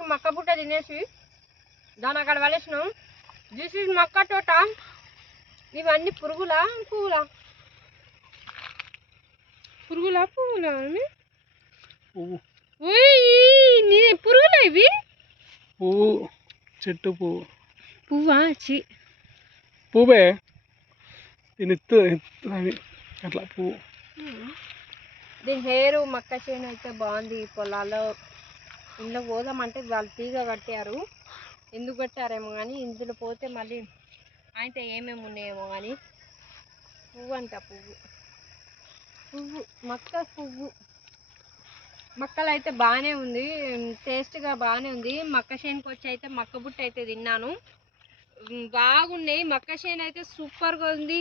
ఇందాక మక్క పుట్ట తినేసి దాని అక్కడ పడేసినాం దిస్ ఇస్ మక్క తోట. ఇవన్నీ పురుగులా పువ్వులా? పురుగులా పువ్వులా అని ఓయ్ నీ పురుగులా ఇవి? పువ్వు చెట్టు పువ్వు. పువ్వా? చి పువ్వే. ఎత్తు ఎత్తు అట్లా పువ్వు. దీని హెయిర్ మక్క చేను అయితే బాగుంది పొలాల్లో. ఇందులో పోదామంటే వాళ్ళు తీగ కట్టారు. ఎందుకు కట్టారేమో కానీ ఇందులో పోతే మళ్ళీ అయితే ఏమేమి ఉన్నాయేమో కానీ పువ్వు అంట పువ్వు. పువ్వు మక్క పువ్వు. మక్కలు అయితే బాగానే ఉంది టేస్ట్గా బాగానే ఉంది. మక్క చేనుకి వచ్చి అయితే మక్క బుట్ట అయితే తిన్నాను. బాగున్నాయి. మక్క చేను అయితే సూపర్గా ఉంది.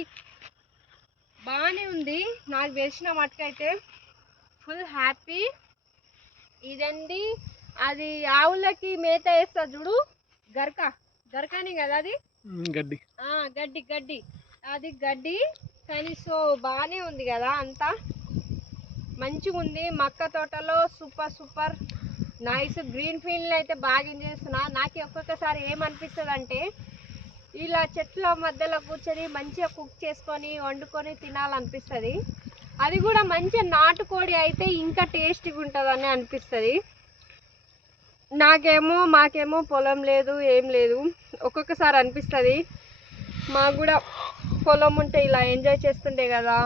బాగానే ఉంది. నాకు తెలిసిన మటుకైతే ఫుల్ హ్యాపీ. ఇదండి. అది ఆవులకి మేత వేస్తా చూడు. గరక. గరకని కదా అది? గడ్డి. గడ్డి గడ్డి. అది గడ్డి కానీ సో బాగానే ఉంది కదా అంతా. మంచిగా ఉంది. మక్క తోటలో super super. Nice green field అయితే బాగా ఎంజాయ్ చేస్తున్నా. నాకు ఒక్కొక్కసారి ఏమనిపిస్తుంది అంటే ఇలా చెట్ల మధ్యలో కూర్చొని మంచిగా కుక్ చేసుకొని వండుకొని తినాలనిపిస్తుంది. అది కూడా మంచిగా నాటుకోడి అయితే ఇంకా టేస్టీగా ఉంటుందని అనిపిస్తుంది. నాకేమో మాకేమో పొలం లేదు ఏం లేదు. ఒక్కొక్కసారి అనిపిస్తుంది. మాకు కూడా పొలం ఉంటే ఇలా ఎంజాయ్ చేస్తుండే కదా.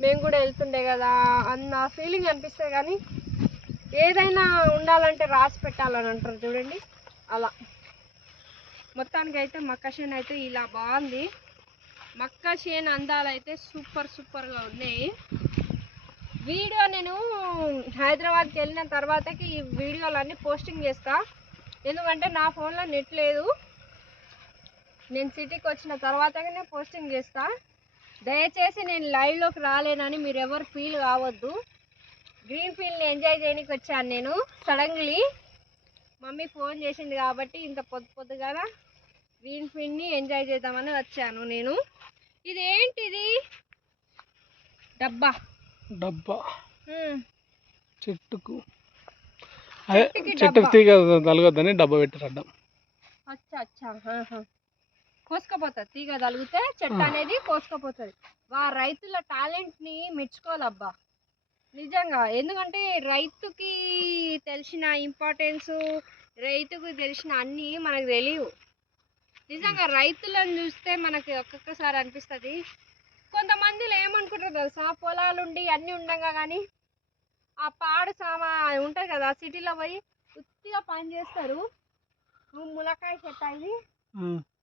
మేము కూడా వెళ్తుండే కదా అన్న ఫీలింగ్ అనిపిస్తుంది కానీ ఏదైనా ఉండాలంటే రాసి పెట్టాలని అంటారు చూడండి. అలా. మొత్తానికి అయితే మక్క చేను అయితే ఇలా బాగుంది. మక్క చేను అందాలు అయితే సూపర్ సూపర్గా ఉన్నాయి. వీడియో నేను హైదరాబాద్కి వెళ్ళిన తర్వాతకి ఈ వీడియోలన్నీ పోస్టింగ్ చేస్తా. ఎందుకంటే నా ఫోన్లో నెట్ లేదు. నేను సిటీకి వచ్చిన తర్వాతనే పోస్టింగ్ చేస్తా. దయచేసి నేను లైవ్లోకి రాలేనని మీరు ఎవరు ఫీల్ కావద్దు. గ్రీన్ ఫీల్డ్ని ఎంజాయ్ చేయడానికి వచ్చాను నేను సడన్లీ. మమ్మీ ఫోన్ చేసింది కాబట్టి ఇంత పొద్దు పొద్దుగా గ్రీన్ ఫీల్డ్ని ఎంజాయ్ చేద్దామని వచ్చాను నేను. ఇదేంటిది? డబ్బా. డబ్బా. చెట్టుకు. అదే చెట్టుకి. తీగ తలగొద్దని డబ్బా పెట్టారు అడ్డం. అచ్చా అచ్చా. ఆహా. కోసుకపోతుంది. తీగ తలిగితే చెట్టు. అనేది కోసుకపోతుంది. వా రైతుల టాలెంట్ని మెచ్చుకోవాలబ్బా. నిజంగా. ఎందుకంటే రైతుకి తెలిసిన ఇంపార్టెన్స్ రైతుకు తెలిసిన అన్నీ మనకు తెలియవు. నిజంగా రైతులను చూస్తే మనకి ఒక్కొక్కసారి అనిపిస్తుంది కొంతమందిలో ఏమనుకుంటారు తెలుసా? పొలాలుండి అన్నీ ఉండగా కానీ ఆ పాడు సామా ఉంటుంది కదా సిటీలో పోయి ఉత్తిగా పని చేస్తారు. నువ్వు ములక్కాయ చెట్టు అయింది.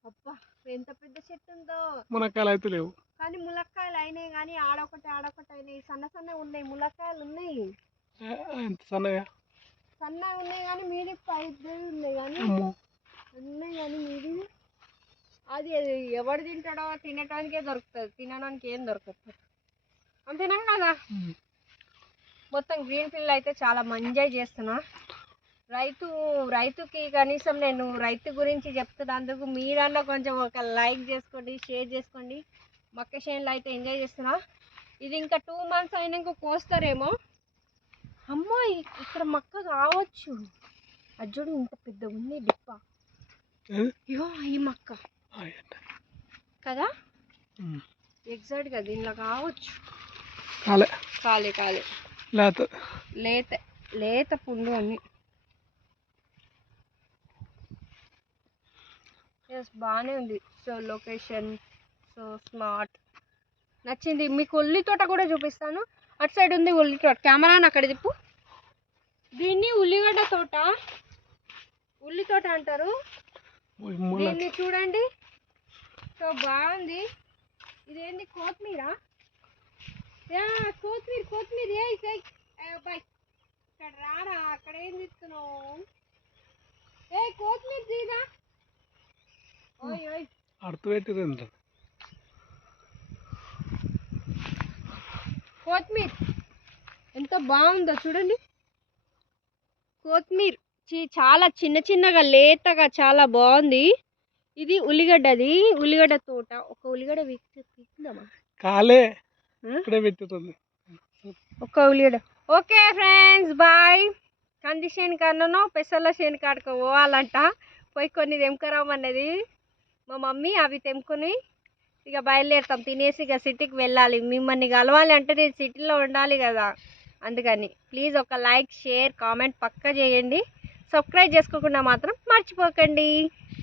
అబ్బా ఎంత పెద్ద చెట్టు ఉందో. మునక్కాయలు అయితే లేవు. కానీ ములక్కాయలు అయినాయి కానీ ఆడొకటి ఆడొకటి అయినాయి. సన్న సన్న ఉన్నాయి ములక్కాయలు ఉన్నాయి. సన్నగా? సన్నగా ఉన్నాయి కానీ మీది పైది ఉన్నాయి కానీ అమ్మో ఉన్నాయి కానీ మీది అది అది ఎవడు తింటాడో తినటానికే దొరుకుతుంది తినడానికి ఏం దొరకదు అంతేనా కదా. మొత్తం గ్రీన్ ఫీల్డ్ అయితే చాలా ఎంజాయ్ చేస్తున్నా. రైతు రైతుకి కనీసం నేను రైతు గురించి చెప్తున్నందుకు మీరన్నా కొంచెం ఒక లైక్ చేసుకోండి షేర్ చేసుకోండి. మొక్క చేనులో అయితే ఎంజాయ్ చేస్తున్నా. ఇది ఇంకా టూ మంత్స్ అయినాక కోస్తారేమో. అమ్మో ఇక్కడ మొక్క కావచ్చు. అది చూడు ఇంత పెద్ద ఉంది డిప్ప ఏది? ఇగో ఈ మొక్క ఆ, ఏంటి? కదా ఉమ్. ఎగ్జాక్ట్గా దీనిలో కావచ్చు. కాలే. కాలే కాలే. లేత. లేత లేత పుండు అని ఎస్ బాగానే ఉంది. సో లొకేషన్ సో స్మార్ట్ నచ్చింది. మీకు ఉల్లి తోట కూడా చూపిస్తాను. అటు సైడ్ ఉంది ఉల్లి తోట. కెమెరాని అక్కడ తిప్పు. దీన్ని ఉల్లిగడ్డ తోట. ఉల్లి తోట అంటారు. దీన్ని చూడండి. సో బాగుంది. ఇదేంటి కొత్తిమీర? యా, కొత్తిమీర కొత్తిమీర. ఏ అబ్బాయి ఇక్కడ రారా? అక్కడ ఏం తీస్తున్నావు ఏ కొత్తిమీర తీరా? ఓయ్ ఓయ్. అడుతు పెట్టిరండి కొత్తిమీర. ఎంత బాగుందో చూడండి. కొత్తిమీర. చి- చాలా చిన్న చిన్నగా లేతగా చాలా బాగుంది. ఇది ఉల్లిగడ్డది. ఉల్లిగడ్డ తోట. ఒక ఉల్లిగడ్డ వీక్ పీకుదామా కాలే? ఇక్కడే పెట్టిరండి ఒక్క ఉల్లిగడ్డ. Okay friends bye. కంది చేను కన్ననో పెసర్ల చేను కాడుకో పోవాలంట. పోయి కొన్ని తెంపుకురామన్నది. మా మమ్మీ అవి తెంపుకొని ఇక బయలుదేరుతాం. తినేసి ఇక సిటీకి వెళ్ళాలి. మిమ్మల్ని కలవాలి అంటే నేను సిటీలో ఉండాలి కదా. అందుకని ప్లీజ్ ఒక లైక్ షేర్ కామెంట్ పక్కా చేయండి. సబ్స్క్రైబ్ చేసుకోకుండా మాత్రం మర్చిపోకండి.